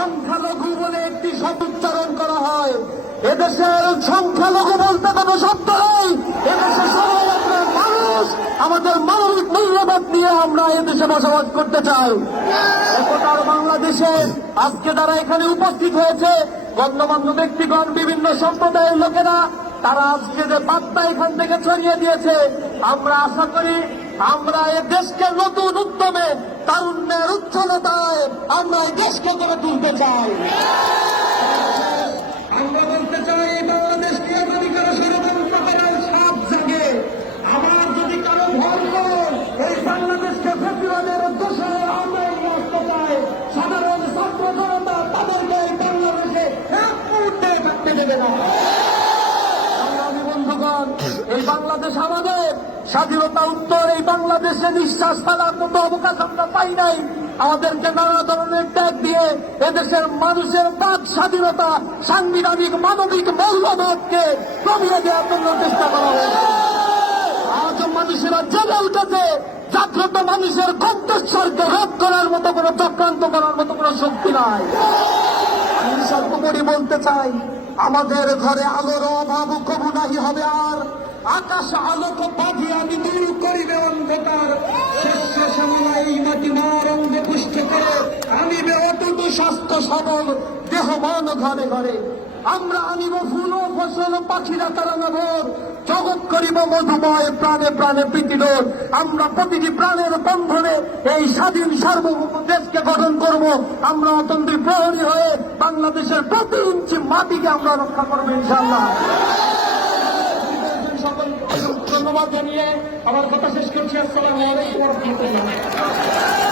সংখ্যালঘু বলে একটি শব্দ উচ্চারণ করা হয়। এদেশের সংখ্যালঘু বলতে কোনো শব্দ নেই। এদেশে সবাই আমরা মানুষ, আমাদের মানবিক মূল্যবোধ নিয়ে আমরা এদেশে বসবাস করতে চাই। একতার বাংলাদেশে আজকে যারা এখানে উপস্থিত হয়েছে, গণ্যমান্য ব্যক্তিগণ, বিভিন্ন সম্প্রদায়ের লোকেরা, তারা আজকে যে বার্তা এখান থেকে ছড়িয়ে দিয়েছে, আমরা আশা করি আমরা এই দেশকে নতুন উদ্যমে, তারুণ্যের উচ্ছলতায় আমরা এই দেশকে গড়ে তুলতে চাই। আমরা বলতে চাই, এই বাংলাদেশকে যদি কারো ষড়যন্ত্র করার সাপ জাগে, আমার যদি কারো ধর্ম এই বাংলাদেশকে ফেসিবাদের উদ্দেশ্যে আমরা নিয়ে আসতে চাই, সাধারণ ছাত্র জনতা তাদেরকে এই বাংলাদেশে এক মুহূর্তে থাকতে দেবে না। বন্ধুগণ, এই বাংলাদেশ আমাদের, স্বাধীনতা উত্তর এই বাংলাদেশে নিঃশ্বাস ফেলার মতো অবকাশ আমরা পাই নাই। আমাদেরকে নানা ধরনের ত্যাগ দিয়ে এদেশের মানুষের বাক স্বাধীনতা, সাংবিধানিক মানবিক মূল্যবোধকে কমিয়ে দেওয়ার জন্য চেষ্টা করা হয়েছে। আজ মানুষেরা জেগে উঠেছে, জাগ্রত মানুষের কণ্ঠস্বরকে রোধ করার মতো কোনো চক্রান্ত করার মতো কোনো শক্তি নাই। আমি সর্বোপরি বলতে চাই, আমাদের ঘরে আলোর অভাব কবু নাহি হবে আর, আকাশ আলোক বাঁধিয়ে আমি দূর করিবে অন্ধকার, শেষ সময় মাটি মার অঙ্গ পুষ্ট করে আনিবে অটুট স্বাস্থ্য সবল দেহ মন ঘরে ঘরে। আমরা আনিব ফুল ও ফসল, পাখিরা তারা নভর, জগৎ করিব মধুময়, প্রাণে প্রাণে প্রীতিলোর। আমরা প্রতিটি প্রাণের বন্ধনে এই স্বাধীন সার্বভৌম দেশকে গঠন করব। আমরা অতন্ত্রী প্রহরী হয়ে বাংলাদেশের প্রতি ইঞ্চি মাটিকে আমরা রক্ষা করবো ইনশাআল্লাহ। সকল ধন্যবাদ জানিয়ে আমার কথা শেষ করছি। আসসালামু আলাইকুম ওয়া রাহমাতুল্লাহ।